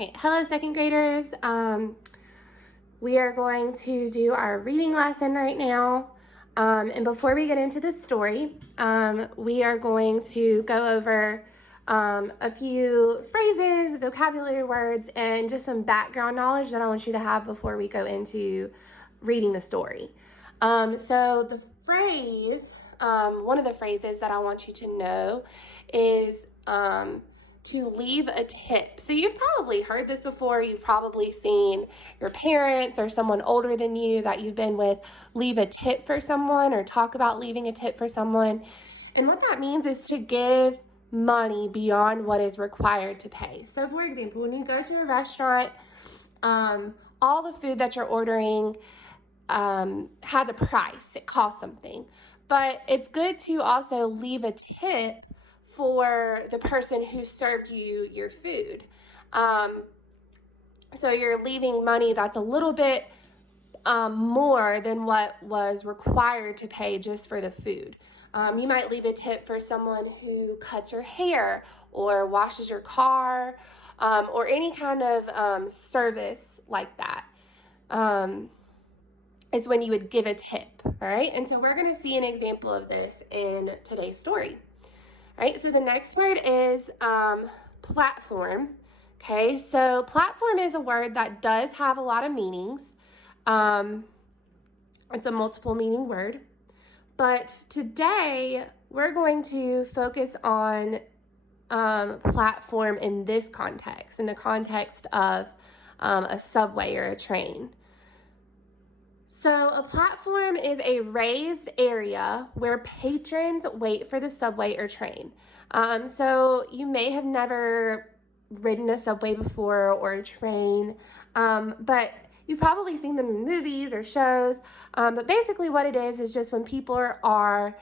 Okay, hello second graders. We are going to do our reading lesson right now. And before we get into the story, we are going to go over a few phrases, vocabulary words, and just some background knowledge that I want you to have before we go into reading the story. So the phrase, one of the phrases that I want you to know is to leave a tip. So you've probably heard this before. You've probably seen your parents or someone older than you that you've been with leave a tip for someone or talk about leaving a tip for someone. And what that means is to give money beyond what is required to pay. So for example, when you go to a restaurant, all the food that you're ordering has a price. It costs something. But it's good to also leave a tip for the person who served you your food. So you're leaving money that's a little bit more than what was required to pay just for the food. You might leave a tip for someone who cuts your hair or washes your car or any kind of service like that. Is when you would give a tip, all right? And so we're gonna see an example of this in today's story. All right, so the next word is platform. Okay, so platform is a word that does have a lot of meanings. It's a multiple meaning word. But today we're going to focus on platform in this context, in the context of a subway or a train. So a platform is a raised area where patrons wait for the subway or train. So you may have never ridden a subway before or a train, but you've probably seen them in movies or shows. But basically what it is just when people are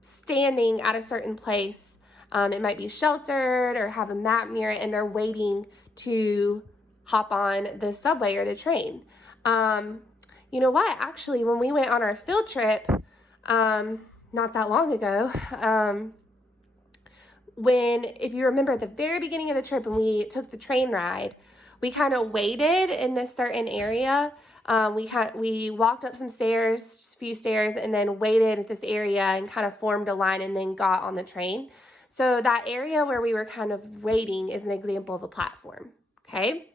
standing at a certain place, it might be sheltered or have a map near it, and they're waiting to hop on the subway or the train. You know what? Actually, when we went on our field trip, not that long ago, if you remember at the very beginning of the trip when we took the train ride, we kind of waited in this certain area. We walked up some stairs, a few stairs, and then waited at this area and kind of formed a line and then got on the train. So that area where we were kind of waiting is an example of a platform, okay?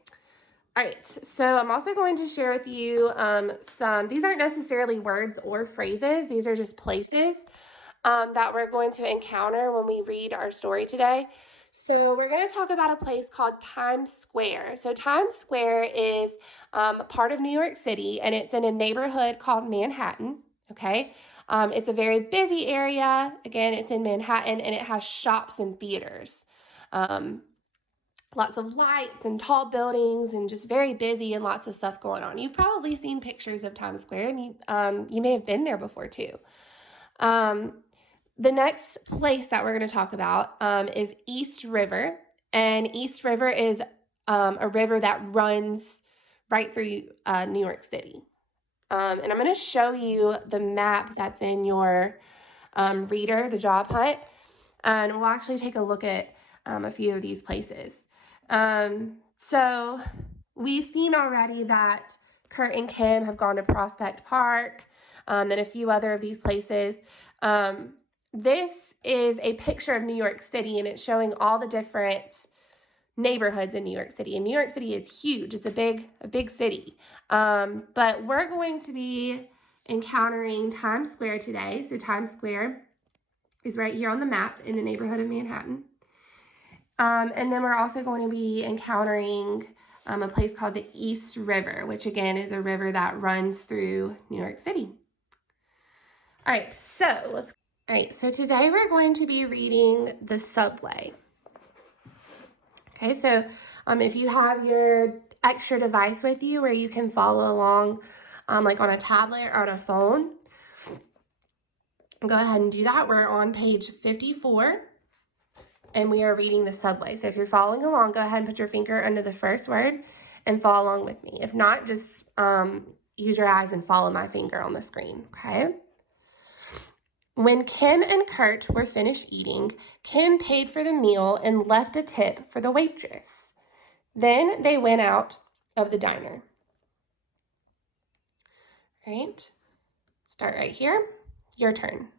All right, so I'm also going to share with you these aren't necessarily words or phrases, these are just places that we're going to encounter when we read our story today. So we're going to talk about a place called Times Square. So Times Square is part of New York City, and it's in a neighborhood called Manhattan, okay? It's a very busy area. Again, it's in Manhattan, and it has shops and theaters. Lots of lights and tall buildings and just very busy and lots of stuff going on. You've probably seen pictures of Times Square, and you may have been there before too. The next place that we're going to talk about is East River, and East River is a river that runs right through New York City. And I'm going to show you the map that's in your reader, the job hunt, and we'll actually take a look at a few of these places. So we've seen already that Kurt and Kim have gone to Prospect Park and a few other of these places. This is a picture of New York City, and it's showing all the different neighborhoods in New York City. And New York City is huge. It's a big city. But we're going to be encountering Times Square today. So Times Square is right here on the map in the neighborhood of Manhattan. And then we're also going to be encountering a place called the East River, which again is a river that runs through New York City. All right, so today we're going to be reading The Subway. Okay, so if you have your extra device with you where you can follow along like on a tablet or on a phone, go ahead and do that. We're on page 54. And we are reading The Subway. So if you're following along, go ahead and put your finger under the first word and follow along with me. If not, just use your eyes and follow my finger on the screen, okay? When Kim and Kurt were finished eating, Kim paid for the meal and left a tip for the waitress. Then they went out of the diner. Right? Start right here. Your turn.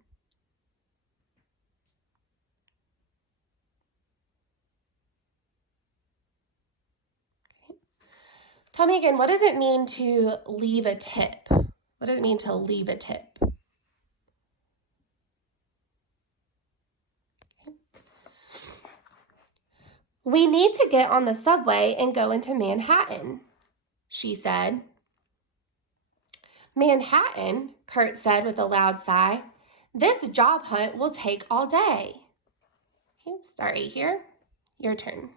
Okay. Tell me again, what does it mean to leave a tip? What does it mean to leave a tip? We need to get on the subway and go into Manhattan, she said. Manhattan, Kurt said with a loud sigh. This job hunt will take all day. Okay, start right here. Your turn.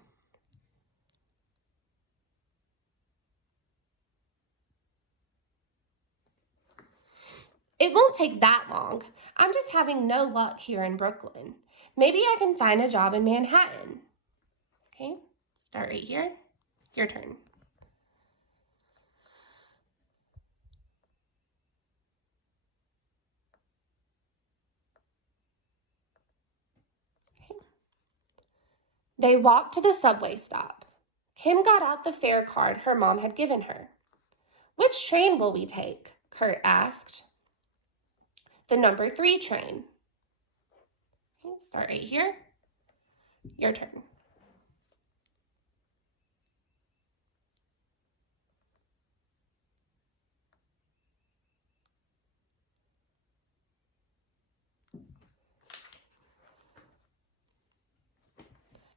It won't take that long. I'm just having no luck here in Brooklyn. Maybe I can find a job in Manhattan. Okay, start right here. Your turn. Okay. They walked to the subway stop. Kim got out the fare card her mom had given her. Which train will we take? Kurt asked. The number 3 train. Okay, start right here. Your turn.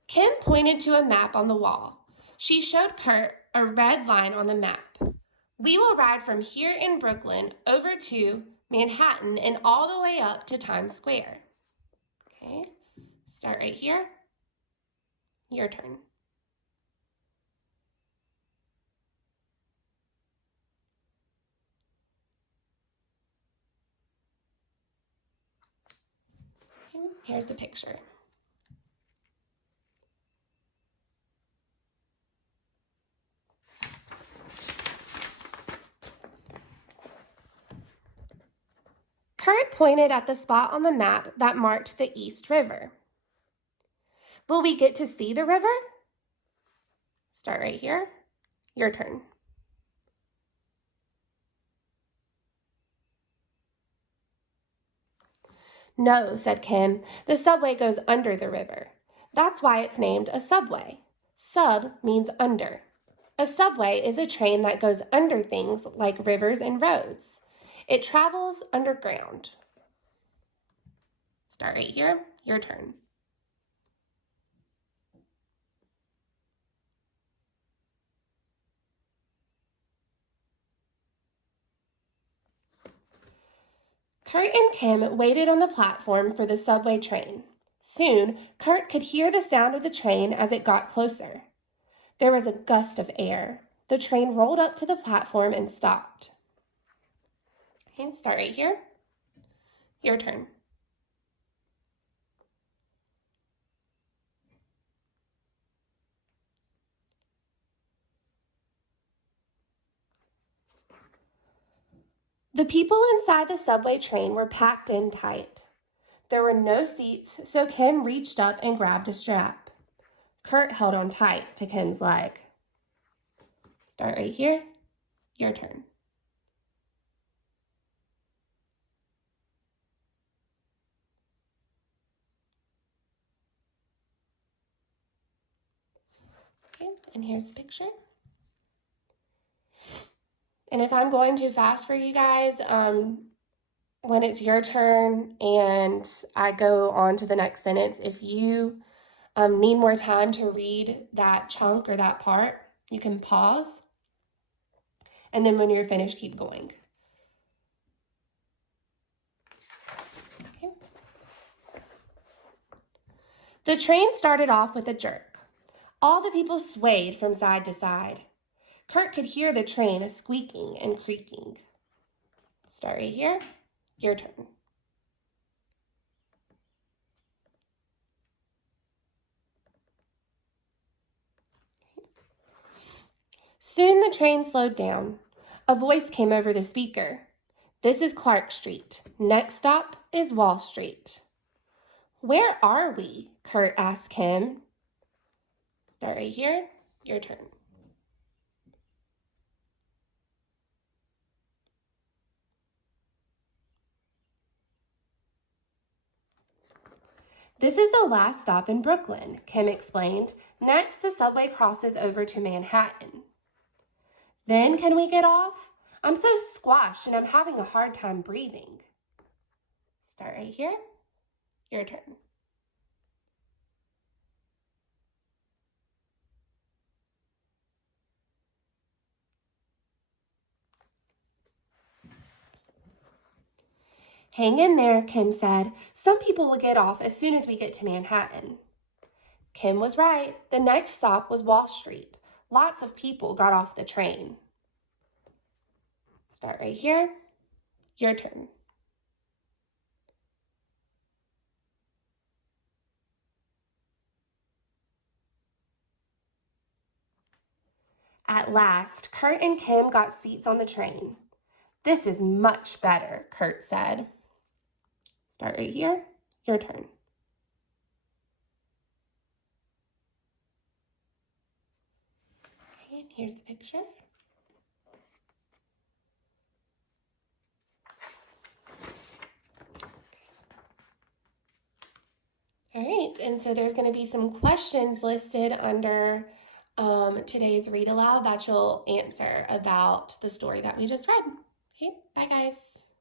Kim pointed to a map on the wall. She showed Kurt a red line on the map. We will ride from here in Brooklyn over to Manhattan and all the way up to Times Square. Okay, start right here. Your turn. Okay, here's the picture. Kurt pointed at the spot on the map that marked the East River. Will we get to see the river? Start right here. Your turn. No, said Kim. The subway goes under the river. That's why it's named a subway. Sub means under. A subway is a train that goes under things like rivers and roads. It travels underground. Start right here. Your turn. Kurt and Kim waited on the platform for the subway train. Soon, Kurt could hear the sound of the train as it got closer. There was a gust of air. The train rolled up to the platform and stopped. Okay, start right here. Your turn. The people inside the subway train were packed in tight. There were no seats, so Kim reached up and grabbed a strap. Kurt held on tight to Kim's leg. Start right here. Your turn. Okay, and here's the picture. And if I'm going too fast for you guys, when it's your turn and I go on to the next sentence, if you need more time to read that chunk or that part, you can pause. And then when you're finished, keep going. Okay. The train started off with a jerk. All the people swayed from side to side. Kurt could hear the train squeaking and creaking. Start right here. Your turn. Soon the train slowed down. A voice came over the speaker. This is Clark Street. Next stop is Wall Street. Where are we? Kurt asked Kim. Start right here. Your turn. This is the last stop in Brooklyn, Kim explained. Next, the subway crosses over to Manhattan. Then can we get off? I'm so squashed and I'm having a hard time breathing. Start right here. Your turn. Hang in there, Kim said. Some people will get off as soon as we get to Manhattan. Kim was right. The next stop was Wall Street. Lots of people got off the train. Start right here. Your turn. At last, Kurt and Kim got seats on the train. This is much better, Kurt said. Start right here. Your turn. And here's the picture. All right, and so there's going to be some questions listed under today's read aloud that you'll answer about the story that we just read. Okay, bye guys.